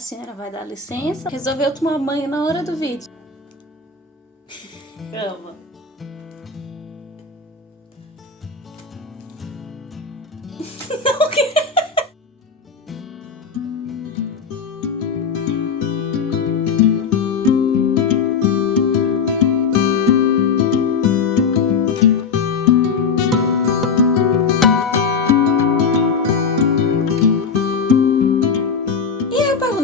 senhora vai dar licença? Resolveu tomar banho na hora do vídeo. Calma. O quê?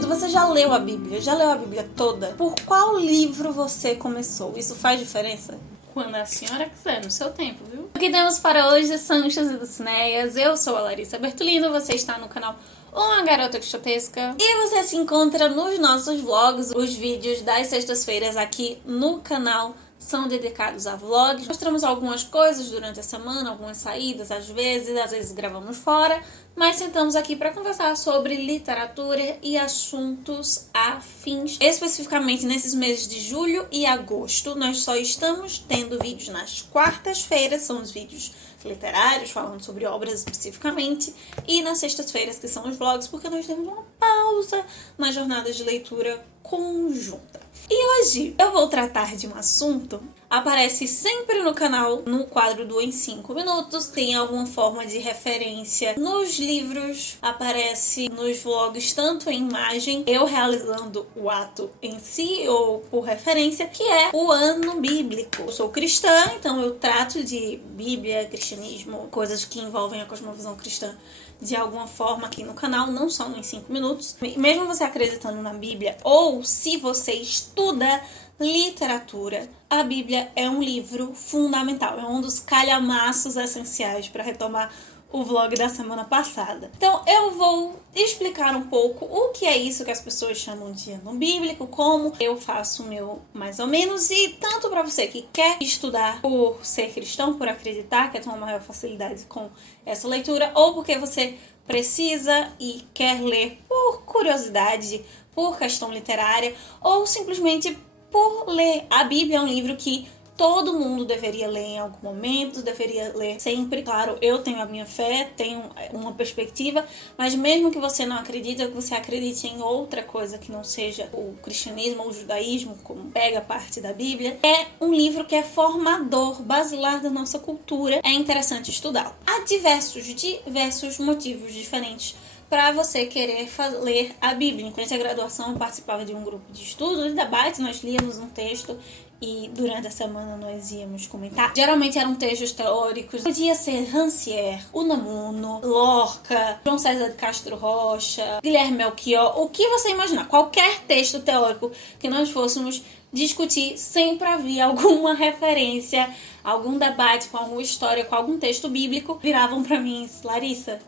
Você já leu a Bíblia? Já leu a Bíblia toda? Por qual livro você começou? Isso faz diferença? Quando a senhora quiser, no seu tempo, viu? O que temos para hoje, Sanchas e Dulcineias. Eu sou a Larissa Bertolino, você está no canal Uma Garota Quixotesca. E você se encontra nos nossos vlogs. Os vídeos das sextas-feiras aqui no canal são dedicados a vlogs. Mostramos algumas coisas durante a semana, algumas saídas, às vezes gravamos fora, mas sentamos aqui para conversar sobre literatura e assuntos afins. Especificamente nesses meses de julho e agosto, nós só estamos tendo vídeos nas quartas-feiras, são os vídeos literários, falando sobre obras especificamente, e nas sextas-feiras, que são os vlogs, porque nós temos uma pausa na jornada de leitura conjunta. E hoje eu vou tratar de um assunto, aparece sempre no canal, no quadro do Em 5 Minutos, tem alguma forma de referência nos livros, aparece nos vlogs, tanto em imagem, eu realizando o ato em si, ou por referência, que é o ano bíblico. Eu sou cristã, então eu trato de Bíblia, cristianismo, coisas que envolvem a cosmovisão cristã de alguma forma aqui no canal, não só no Em 5 Minutos. Mesmo você acreditando na Bíblia, ou se você estuda literatura, a Bíblia é um livro fundamental, é um dos calhamaços essenciais para retomar o vlog da semana passada. Então eu vou explicar um pouco o que é isso que as pessoas chamam de ano bíblico, como eu faço o meu mais ou menos, e tanto para você que quer estudar por ser cristão, por acreditar, quer ter uma maior facilidade com essa leitura, ou porque você precisa e quer ler por curiosidade, por questão literária, ou simplesmente por ler. A Bíblia é um livro que todo mundo deveria ler em algum momento, deveria ler sempre. Claro, eu tenho a minha fé, tenho uma perspectiva, mas mesmo que você não acredite, que você acredite em outra coisa que não seja o cristianismo ou o judaísmo, como pega parte da Bíblia, é um livro que é formador, basilar da nossa cultura. É interessante estudá-lo. Há diversos motivos diferentes para você querer ler a Bíblia. Durante a graduação eu participava de um grupo de estudo, de debate, nós líamos um texto e durante a semana nós íamos comentar. Geralmente eram textos teóricos, podia ser Rancière, Unamuno, Lorca, João César de Castro Rocha, Guilherme Melchior, o que você imaginar, qualquer texto teórico que nós fôssemos discutir, sempre havia alguma referência, algum debate com alguma história, com algum texto bíblico. Viravam para mim: Larissa,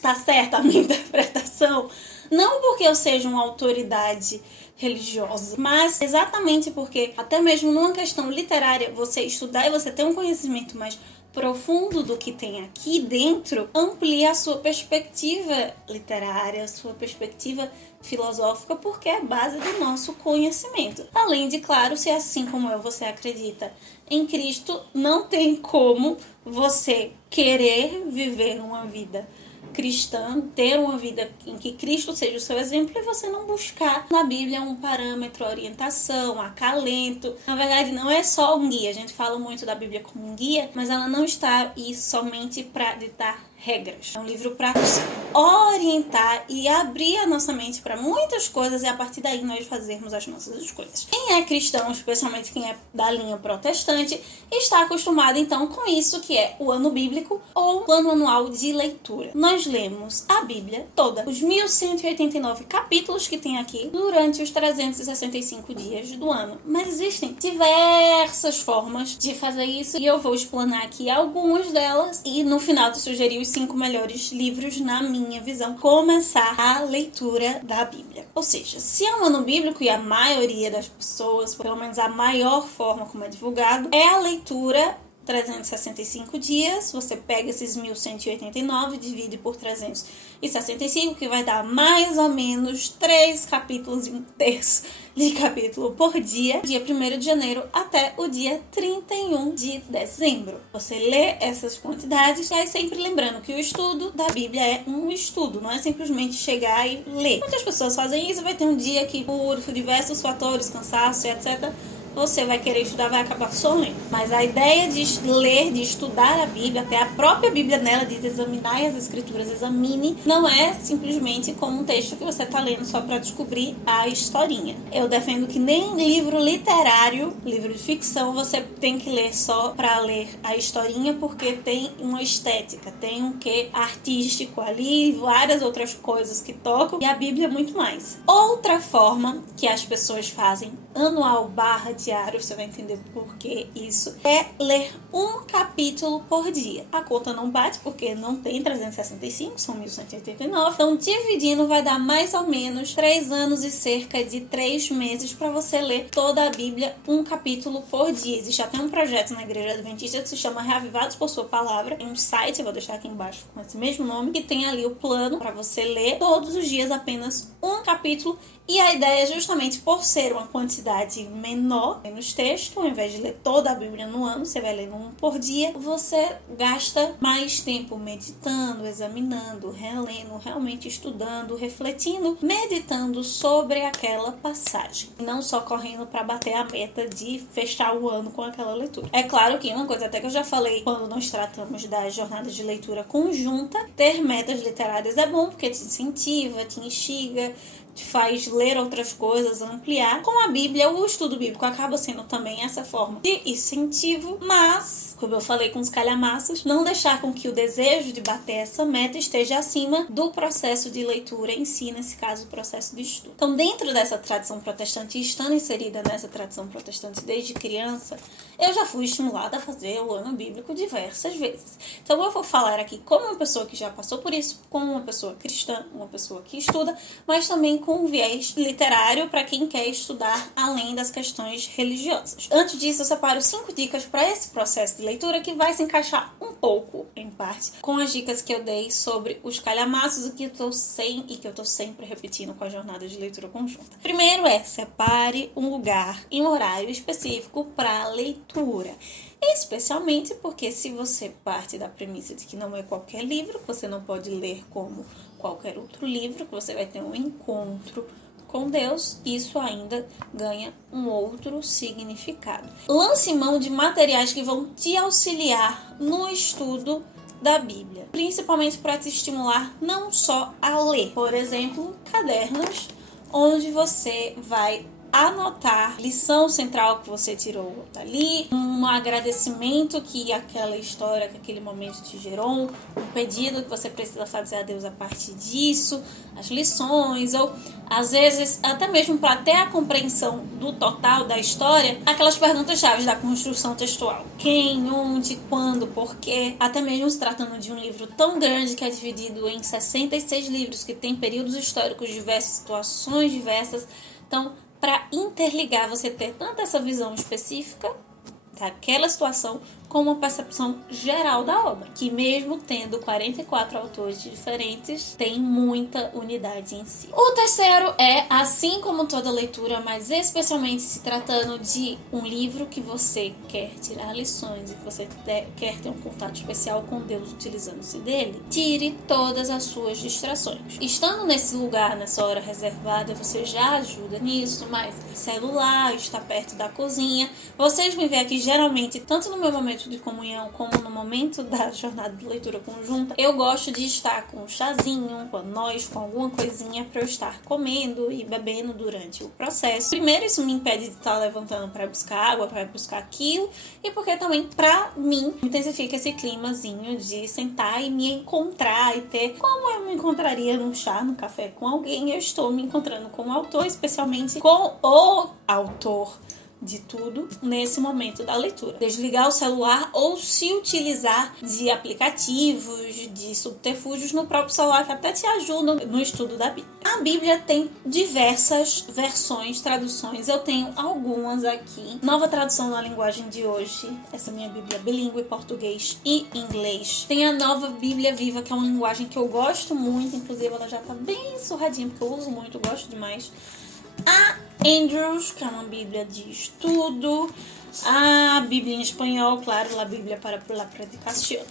tá certa a minha interpretação? Não porque eu seja uma autoridade religiosa, mas exatamente porque, até mesmo numa questão literária, você estudar e você ter um conhecimento mais profundo do que tem aqui dentro, amplia a sua perspectiva literária, a sua perspectiva filosófica, porque é a base do nosso conhecimento. Além de, claro, se assim como eu, você acredita em Cristo, não tem como você querer viver uma vida cristã, ter uma vida em que Cristo seja o seu exemplo, e você não buscar na Bíblia um parâmetro, orientação, acalento. Na verdade, não é só um guia. A gente fala muito da Bíblia como um guia, mas ela não está aí somente para ditar regras. É um livro para nos orientar e abrir a nossa mente para muitas coisas, e a partir daí nós fazermos as nossas escolhas. Quem é cristão, especialmente quem é da linha protestante, está acostumado então com isso, que é o ano bíblico ou plano anual de leitura. Nós lemos a Bíblia toda, os 1189 capítulos que tem aqui, durante os 365 dias do ano. Mas existem diversas formas de fazer isso, e eu vou explanar aqui algumas delas, e no final te sugerir os 5 melhores livros, na minha visão, começar a leitura da Bíblia. Ou seja, se é um ano bíblico, e a maioria das pessoas, pelo menos a maior forma como é divulgado, é a leitura 365 dias, você pega esses 1189, divide por 365 365, que vai dar mais ou menos 3 capítulos e 1/3 de capítulo por dia, dia 1º de janeiro até o dia 31 de dezembro. Você lê essas quantidades, e aí sempre lembrando que o estudo da Bíblia é um estudo, não é simplesmente chegar e ler. Muitas pessoas fazem isso, vai ter um dia que por diversos fatores, cansaço e etc., você vai querer estudar, vai acabar só lendo. Mas a ideia de ler, de estudar a Bíblia, até a própria Bíblia nela diz examinar as escrituras, examine, não é simplesmente como um texto que você está lendo só para descobrir a historinha. Eu defendo que nem livro literário, livro de ficção, você tem que ler só para ler a historinha, porque tem uma estética, tem um quê artístico ali, várias outras coisas que tocam, e a Bíblia é muito mais. Outra forma que as pessoas fazem, anual/diário, você vai entender por que isso, é ler um capítulo por dia. A conta não bate porque não tem 365, são 1189. Então, dividindo, vai dar mais ou menos 3 anos e cerca de 3 meses para você ler toda a Bíblia, um capítulo por dia. Existe até um projeto na Igreja Adventista que se chama Reavivados por Sua Palavra. Tem um site, eu vou deixar aqui embaixo com esse mesmo nome, que tem ali o plano para você ler todos os dias apenas um capítulo. E a ideia é justamente por ser uma quantidade menor, menos texto, ao invés de ler toda a Bíblia no ano, você vai lendo um por dia, você gasta mais tempo meditando, examinando, relendo, realmente estudando, refletindo, meditando sobre aquela passagem. Não só correndo para bater a meta de fechar o ano com aquela leitura. É claro que uma coisa até que eu já falei quando nós tratamos das jornadas de leitura conjunta, ter metas literárias é bom porque te incentiva, te instiga, te faz ler outras coisas, ampliar. Com a Bíblia, o estudo bíblico acaba sendo também essa forma de incentivo, mas, como eu falei com os calhamaços, não deixar com que o desejo de bater essa meta esteja acima do processo de leitura em si, nesse caso, o processo de estudo. Então, dentro dessa tradição protestante, e estando inserida nessa tradição protestante desde criança, eu já fui estimulada a fazer o ano bíblico diversas vezes. Então, eu vou falar aqui como uma pessoa que já passou por isso, como uma pessoa cristã, uma pessoa que estuda, mas também com um viés literário para quem quer estudar além das questões religiosas. Antes disso, eu separo 5 dicas para esse processo de leitura que vai se encaixar um pouco, em parte, com as dicas que eu dei sobre os calhamaços, o que eu tô sempre repetindo com a jornada de leitura conjunta. Primeiro separe um lugar e um horário específico para leitura. Especialmente porque se você parte da premissa de que não é qualquer livro, que você não pode ler como qualquer outro livro, que você vai ter um encontro com Deus, isso ainda ganha um outro significado. Lance mão de materiais que vão te auxiliar no estudo da Bíblia, principalmente para te estimular não só a ler. Por exemplo, cadernos onde você vai anotar lição central que você tirou dali, um agradecimento que aquela história, que aquele momento te gerou, um pedido que você precisa fazer a Deus a partir disso, as lições, ou às vezes até mesmo para ter a compreensão do total da história, aquelas perguntas-chave da construção textual. Quem, onde, quando, porquê, até mesmo se tratando de um livro tão grande que é dividido em 66 livros, que tem períodos históricos diversos, situações diversas. Então, para interligar, você ter tanto essa visão específica daquela situação, como uma percepção geral da obra, que mesmo tendo 44 autores diferentes, tem muita unidade em si. O terceiro assim como toda leitura, mas especialmente se tratando de um livro que você quer tirar lições e que você quer ter um contato especial com Deus utilizando-se dele, tire todas as suas distrações. Estando nesse lugar, nessa hora reservada, você já ajuda nisso, mas celular, está perto da cozinha. Vocês me veem aqui geralmente, tanto no meu momento de comunhão como no momento da jornada de leitura conjunta, eu gosto de estar com um chazinho, com nós, com alguma coisinha para eu estar comendo e bebendo durante o processo. Primeiro, isso me impede de estar levantando para buscar água, para buscar aquilo, e porque também, para mim, intensifica esse climazinho de sentar e me encontrar e ter, como eu me encontraria num chá, num café com alguém, eu estou me encontrando com o autor, especialmente com o autor de tudo nesse momento da leitura. Desligar o celular ou se utilizar de aplicativos, de subterfúgios no próprio celular que até te ajudam no estudo da Bíblia. A Bíblia tem diversas versões, traduções. Eu tenho algumas aqui. Nova tradução na linguagem de hoje. Essa minha Bíblia bilíngue, português e inglês. Tem a Nova Bíblia Viva, que é uma linguagem que eu gosto muito. Inclusive ela já tá bem surradinha, porque eu uso muito, gosto demais. A Andrews, que é uma Bíblia de estudo. A Bíblia em espanhol, claro, a Bíblia para la predicación.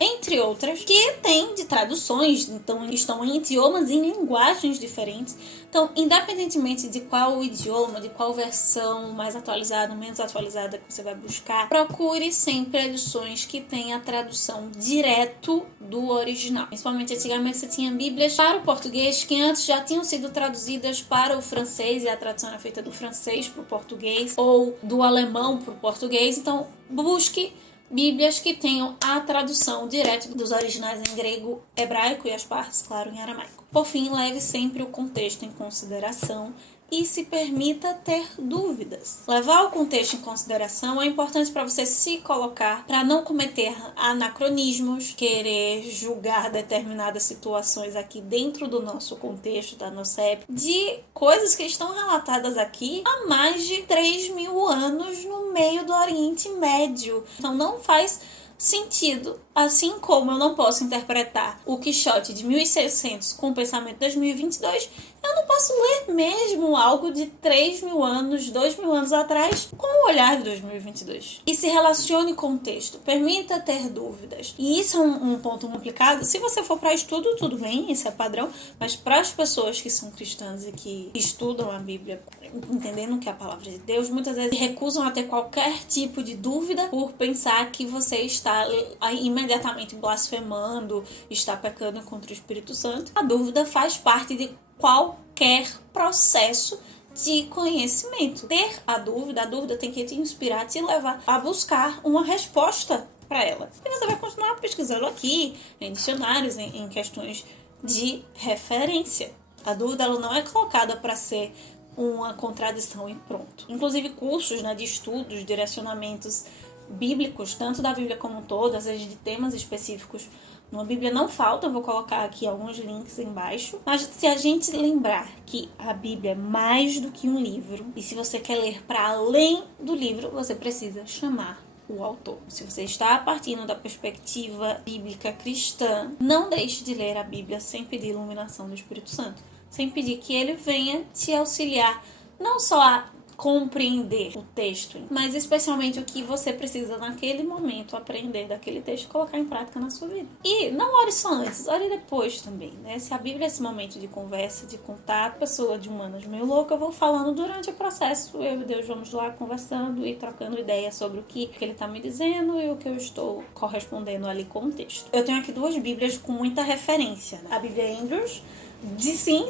Entre outras, que tem de traduções, então estão em idiomas e em linguagens diferentes. Então, independentemente de qual idioma, de qual versão mais atualizada ou menos atualizada que você vai buscar, procure sempre edições que tenham a tradução direto do original. Principalmente antigamente você tinha bíblias para o português que antes já tinham sido traduzidas para o francês e a tradução era feita do francês para o português ou do alemão para o português. Então, busque Bíblias que tenham a tradução direto dos originais em grego, hebraico e as partes, claro, em aramaico. Por fim, leve sempre o contexto em consideração e se permita ter dúvidas. Levar o contexto em consideração é importante para você se colocar, para não cometer anacronismos, querer julgar determinadas situações aqui dentro do nosso contexto, da nossa época, de coisas que estão relatadas aqui há mais de 3.000 anos no meio do Oriente Médio. Então não faz sentido, assim como eu não posso interpretar o Quixote de 1600 com o pensamento de 2022, eu não posso ler mesmo algo de 3.000 anos, 2.000 anos atrás com o olhar de 2022. E se relacione com o texto, permita ter dúvidas. E isso é um ponto complicado. Se você for para estudo, tudo bem, isso é padrão, mas para as pessoas que são cristãs e que estudam a Bíblia, entendendo que é a palavra de Deus, muitas vezes recusam a ter qualquer tipo de dúvida por pensar que você está imediatamente blasfemando, está pecando contra o Espírito Santo. A dúvida faz parte de qualquer processo de conhecimento. Ter a dúvida tem que te inspirar, te levar a buscar uma resposta para ela. E você vai continuar pesquisando aqui, em dicionários, em questões de referência. A dúvida ela não é colocada para ser uma contradição e pronto. Inclusive cursos, né, de estudos, direcionamentos bíblicos, tanto da Bíblia como um todo, às vezes de temas específicos na Bíblia não falta, eu vou colocar aqui alguns links embaixo. Mas se a gente lembrar que a Bíblia é mais do que um livro, e se você quer ler para além do livro, você precisa chamar o autor. Se você está partindo da perspectiva bíblica cristã, não deixe de ler a Bíblia sem pedir iluminação do Espírito Santo, sem pedir que ele venha te auxiliar, não só a compreender o texto, mas especialmente o que você precisa naquele momento aprender daquele texto e colocar em prática na sua vida. E não ore só antes, ore depois também, né? Se a Bíblia é esse momento de conversa, de contato, pessoa de humanas meio louca, eu vou falando durante o processo, eu e Deus vamos lá conversando e trocando ideias sobre o que ele está me dizendo e o que eu estou correspondendo ali com o texto. Eu tenho aqui 2 Bíblias com muita referência, né? A Bíblia Andrews,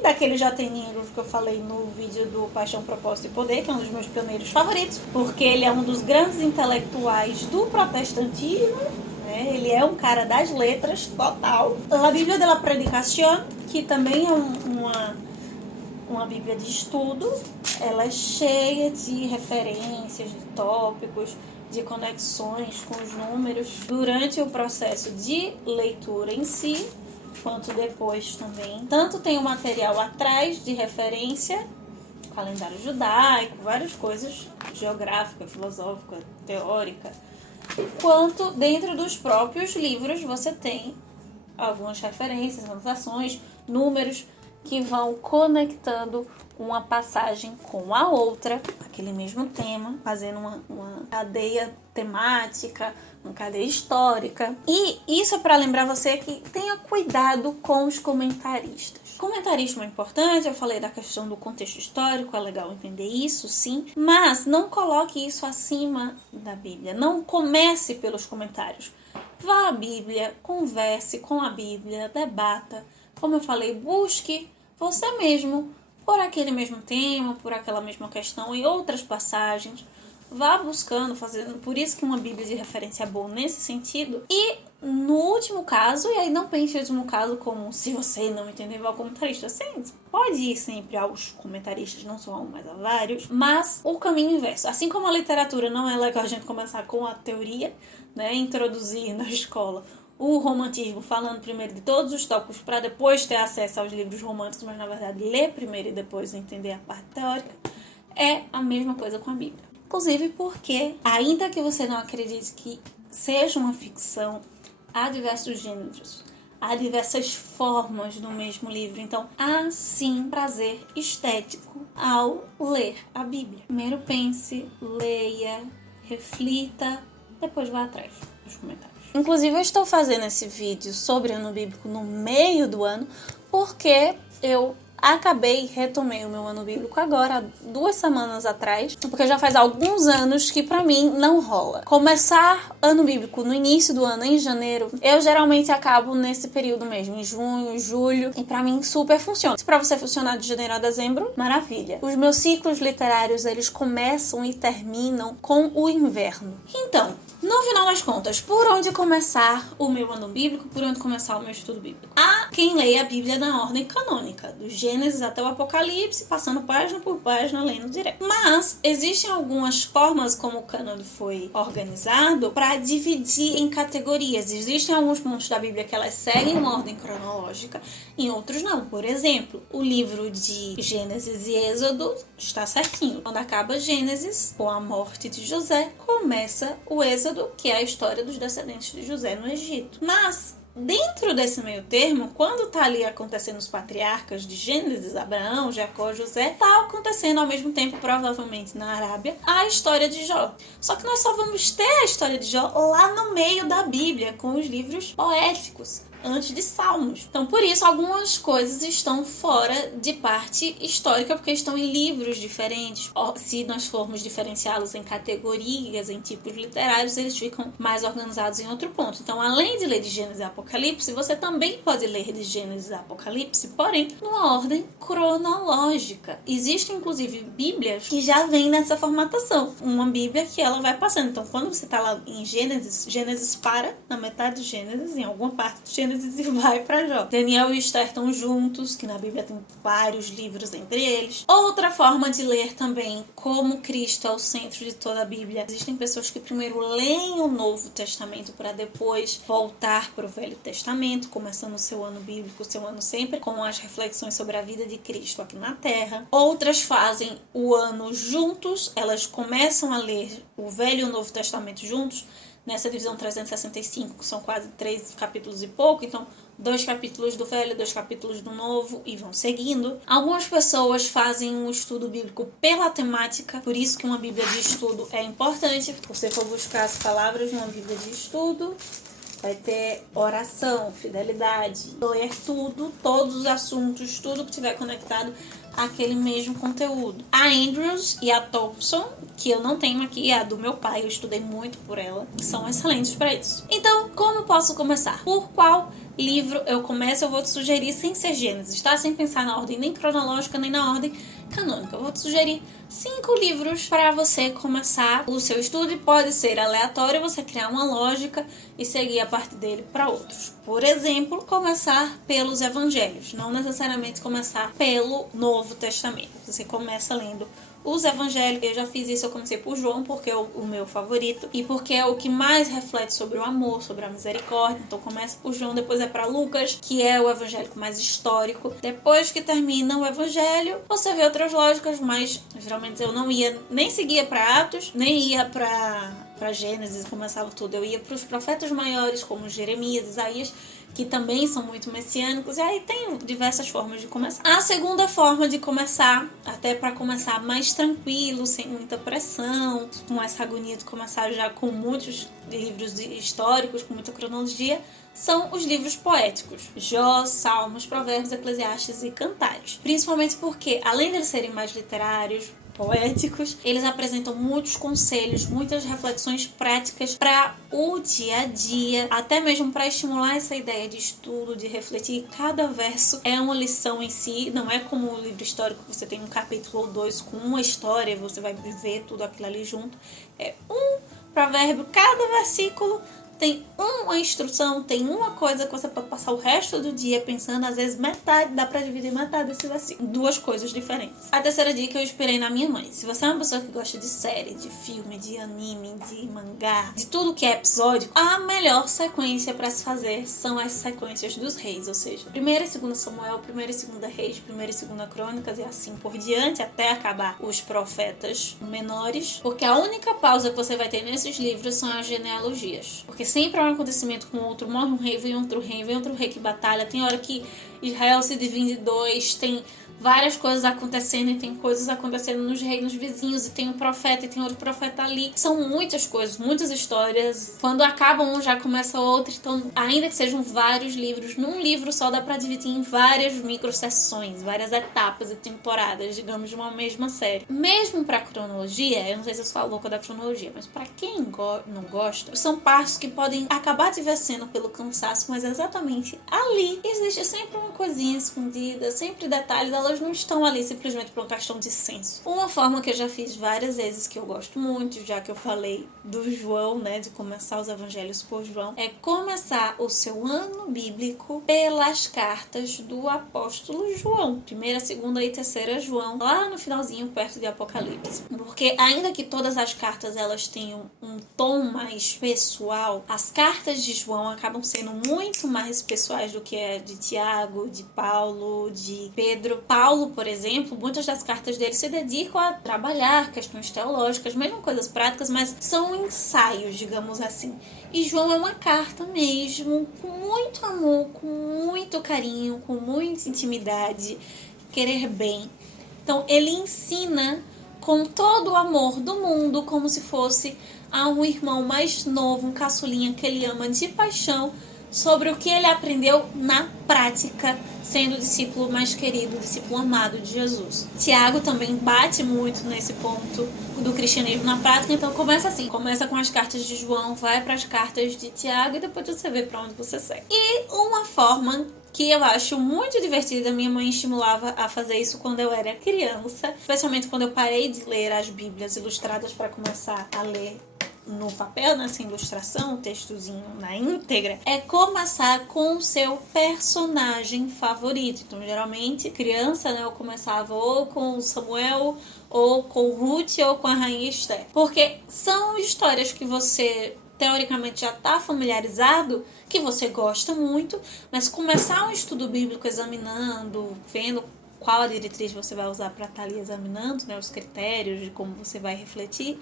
daquele J.N. Andrews que eu falei no vídeo do Paixão, Propósito e Poder, que é um dos meus pioneiros favoritos, porque ele é um dos grandes intelectuais do protestantismo, né? Ele é um cara das letras, total. A Bíblia de la Predicación, que também é uma Bíblia de estudo, ela é cheia de referências, de tópicos, de conexões com os números durante o processo de leitura em si, quanto depois também. Tanto tem o material atrás de referência, calendário judaico, várias coisas, geográfica, filosófica, teórica, quanto dentro dos próprios livros você tem algumas referências, anotações, números que vão conectando uma passagem com a outra, aquele mesmo tema, fazendo uma cadeia temática, uma cadeia histórica. E isso é para lembrar você que tenha cuidado com os comentaristas. Comentarismo é importante, eu falei da questão do contexto histórico, é legal entender isso, sim, mas não coloque isso acima da Bíblia. Não comece pelos comentários. Vá à Bíblia, converse com a Bíblia, debata. Como eu falei, busque você mesmo por aquele mesmo tema, por aquela mesma questão e outras passagens. vá buscando, fazendo. Por isso que uma Bíblia de referência é boa nesse sentido. E no último caso, e aí não pense no último caso como se você não entender, vá ao comentarista. Sim, pode ir sempre aos comentaristas, não só a um, mas a vários. Mas o caminho inverso. Assim como a literatura não é legal a gente começar com a teoria, né? Introduzir na escola o romantismo, falando primeiro de todos os tópicos para depois ter acesso aos livros românticos, mas na verdade ler primeiro e depois entender a parte teórica, é a mesma coisa com a Bíblia. Inclusive porque, ainda que você não acredite que seja uma ficção, há diversos gêneros, há diversas formas no mesmo livro. Então, há sim prazer estético ao ler a Bíblia. Primeiro pense, leia, reflita, depois vá atrás dos comentários. Inclusive, eu estou fazendo esse vídeo sobre ano bíblico no meio do ano, porque eu retomei o meu ano bíblico agora, 2 semanas atrás, porque já faz alguns anos que pra mim não rola. Começar ano bíblico no início do ano, em janeiro, eu geralmente acabo nesse período mesmo, em junho, julho, e pra mim super funciona. Se pra você funcionar de janeiro a dezembro, maravilha. Os meus ciclos literários, eles começam e terminam com o inverno. Então, no final das contas, por onde começar o meu ano bíblico, por onde começar o meu estudo bíblico? Há quem leia a Bíblia na ordem canônica, do Gênesis até o Apocalipse, passando página por página, lendo direto. Mas existem algumas formas como o cânone foi organizado para dividir em categorias. Existem alguns pontos da Bíblia que elas seguem uma ordem cronológica, em outros não. Por exemplo, o livro de Gênesis e Êxodo está certinho. Quando acaba Gênesis, com a morte de José, começa o Êxodo, que é a história dos descendentes de José no Egito. Mas dentro desse meio termo, quando tá ali acontecendo os patriarcas de Gênesis, Abraão, Jacó, José, tá acontecendo ao mesmo tempo, provavelmente na Arábia, a história de Jó. Só que nós só vamos ter a história de Jó lá no meio da Bíblia, com os livros poéticos, antes de Salmos. Então, por isso, algumas coisas estão fora de parte histórica, porque estão em livros diferentes. Se nós formos diferenciá-los em categorias, em tipos literários, eles ficam mais organizados em outro ponto. Então, além de ler de Gênesis e Apocalipse, você também pode ler de Gênesis e Apocalipse, porém, numa ordem cronológica. Existem, inclusive, bíblias que já vêm nessa formatação. Uma bíblia que ela vai passando. Então, quando você está lá em Gênesis, Gênesis para na metade de Gênesis, em alguma parte de Gênesis, e vai para Jó. Daniel e Esther estão juntos, que na Bíblia tem vários livros entre eles. Outra forma de ler também, como Cristo é o centro de toda a Bíblia. Existem pessoas que primeiro leem o Novo Testamento para depois voltar para o Velho Testamento, começando o seu ano bíblico, o seu ano sempre, com as reflexões sobre a vida de Cristo aqui na Terra. Outras fazem o ano juntos, elas começam a ler o Velho e o Novo Testamento juntos, nessa divisão 365, que são quase 3 capítulos e pouco, então 2 capítulos do Velho, 2 capítulos do Novo, e vão seguindo. Algumas pessoas fazem um estudo bíblico pela temática, por isso que uma Bíblia de estudo é importante. Se você for buscar as palavras numa Bíblia de estudo, vai ter oração, fidelidade, ler tudo, todos os assuntos, tudo que tiver conectado àquele mesmo conteúdo. A Andrews e a Thompson, que eu não tenho aqui, é a do meu pai, eu estudei muito por ela, são excelentes para isso. Então, como posso começar? Por qual livro eu começo? Eu vou te sugerir sem ser Gênesis, tá? Sem pensar na ordem nem cronológica, nem na ordem canônica. Eu vou te sugerir 5 livros para você começar o seu estudo, e pode ser aleatório, você criar uma lógica e seguir a partir dele para outros. Por exemplo, começar pelos evangelhos, não necessariamente começar pelo Novo Testamento. Você começa lendo os evangelhos. Eu já fiz isso, eu comecei por João, porque é o meu favorito e porque é o que mais reflete sobre o amor, sobre a misericórdia. Então começa por João, depois é para Lucas, que é o evangélico mais histórico. Depois que termina o evangelho, você vê outras lógicas, mas geralmente eu não ia, nem seguia para Atos, nem ia para Gênesis, começava tudo. Eu ia para os profetas maiores, como Jeremias, Isaías, que também são muito messiânicos, e aí tem diversas formas de começar. A segunda forma de começar, até para começar mais tranquilo, sem muita pressão, com essa agonia de começar já com muitos livros históricos, com muita cronologia, são os livros poéticos. Jó, Salmos, Provérbios, Eclesiastes e Cantares. Principalmente porque, além de eles serem mais literários, poéticos. Eles apresentam muitos conselhos, muitas reflexões práticas para o dia a dia, até mesmo para estimular essa ideia de estudo, de refletir. Cada verso é uma lição em si, não é como o livro histórico que você tem um capítulo ou dois com uma história, você vai viver tudo aquilo ali junto. É um provérbio, cada versículo tem uma instrução, tem uma coisa que você pode passar o resto do dia pensando, às vezes metade, dá pra dividir metade desse versículo. Duas coisas diferentes. A terceira dica eu inspirei na minha mãe. Se você é uma pessoa que gosta de série, de filme, de anime, de mangá, de tudo que é episódio, a melhor sequência pra se fazer são as sequências dos reis, ou seja, 1ª e 2ª Samuel, 1ª e 2ª Reis, 1ª e 2ª Crônicas e assim por diante, até acabar os profetas menores, porque a única pausa que você vai ter nesses livros são as genealogias. Porque sempre há um acontecimento com outro, morre um rei, vem outro rei que batalha, tem hora que Israel se divide em dois, tem várias coisas acontecendo e tem coisas acontecendo nos reinos vizinhos e tem um profeta e tem outro profeta ali. São muitas coisas, muitas histórias. Quando acaba um, já começa outro. Então, ainda que sejam vários livros, num livro só dá pra dividir em várias micro-sessões, várias etapas e temporadas, digamos, de uma mesma série. Mesmo pra cronologia, eu não sei se eu sou a louca da cronologia, mas pra quem não gosta, são partes que podem acabar te vencendo pelo cansaço, mas exatamente ali existe sempre uma coisinha escondida, sempre detalhes, elas não estão ali simplesmente por uma questão de senso. Uma forma que eu já fiz várias vezes, que eu gosto muito, já que eu falei do João, né, de começar os evangelhos por João, é começar o seu ano bíblico pelas cartas do apóstolo João. 1ª, 2ª e 3ª João, lá no finalzinho, perto de Apocalipse. Porque ainda que todas as cartas elas tenham um tom mais pessoal, as cartas de João acabam sendo muito mais pessoais do que a de Tiago, de Paulo, de Pedro. Paulo, por exemplo, muitas das cartas dele se dedicam a trabalhar questões teológicas, mesmo coisas práticas, mas são ensaios, digamos assim. E João é uma carta mesmo, com muito amor, com muito carinho, com muita intimidade, querer bem. Então, ele ensina com todo o amor do mundo, como se fosse a um irmão mais novo, um caçulinha que ele ama de paixão, sobre o que ele aprendeu na prática, sendo o discípulo mais querido, o discípulo amado de Jesus. Tiago também bate muito nesse ponto do cristianismo na prática, então começa assim, começa com as cartas de João, vai para as cartas de Tiago e depois você vê para onde você segue. E uma forma que eu acho muito divertida, minha mãe estimulava a fazer isso quando eu era criança, especialmente quando eu parei de ler as Bíblias ilustradas para começar a ler no papel, nessa ilustração, o textozinho na íntegra, é começar com o seu personagem favorito. Então, geralmente, criança, né, eu começava ou com Samuel, ou com Ruth, ou com a Rainha Esther. Porque são histórias que você teoricamente já está familiarizado, que você gosta muito, mas começar um estudo bíblico examinando, vendo qual a diretriz você vai usar para estar ali examinando, né, os critérios de como você vai refletir,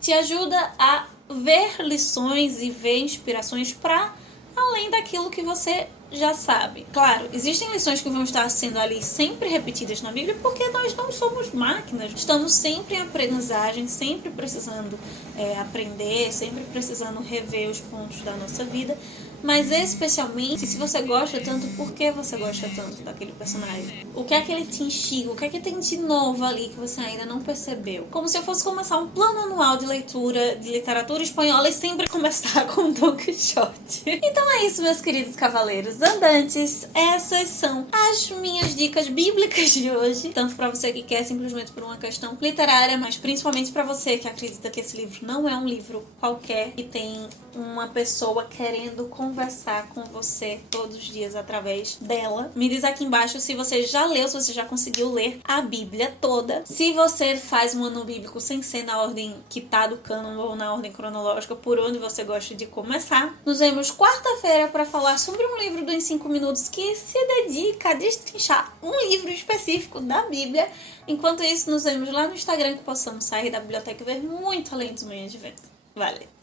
te ajuda a ver lições e ver inspirações para além daquilo que você já sabe. Claro, existem lições que vão estar sendo ali sempre repetidas na Bíblia, porque nós não somos máquinas. Estamos sempre em aprendizagem, sempre precisando aprender, sempre precisando rever os pontos da nossa vida. Mas especialmente, se você gosta tanto, por que você gosta tanto daquele personagem? O que é que ele te instiga? O que é que tem de novo ali que você ainda não percebeu? Como se eu fosse começar um plano anual de leitura de literatura espanhola e sempre começar com Don Quixote. Então é isso, meus queridos cavaleiros andantes. Essas são as minhas dicas bíblicas de hoje. Tanto para você que quer simplesmente por uma questão literária, mas principalmente para você que acredita que esse livro não é um livro qualquer e tem uma pessoa querendo conversar com você todos os dias através dela. Me diz aqui embaixo se você já leu, se você já conseguiu ler a Bíblia toda. Se você faz um ano bíblico sem ser na ordem que tá do cânon ou na ordem cronológica, por onde você gosta de começar. Nos vemos quarta-feira para falar sobre um livro do Em 5 Minutos que se dedica a destrinchar um livro específico da Bíblia. Enquanto isso, nos vemos lá no Instagram, que possamos sair da biblioteca e ver muito além dos manhãs de vento. Valeu!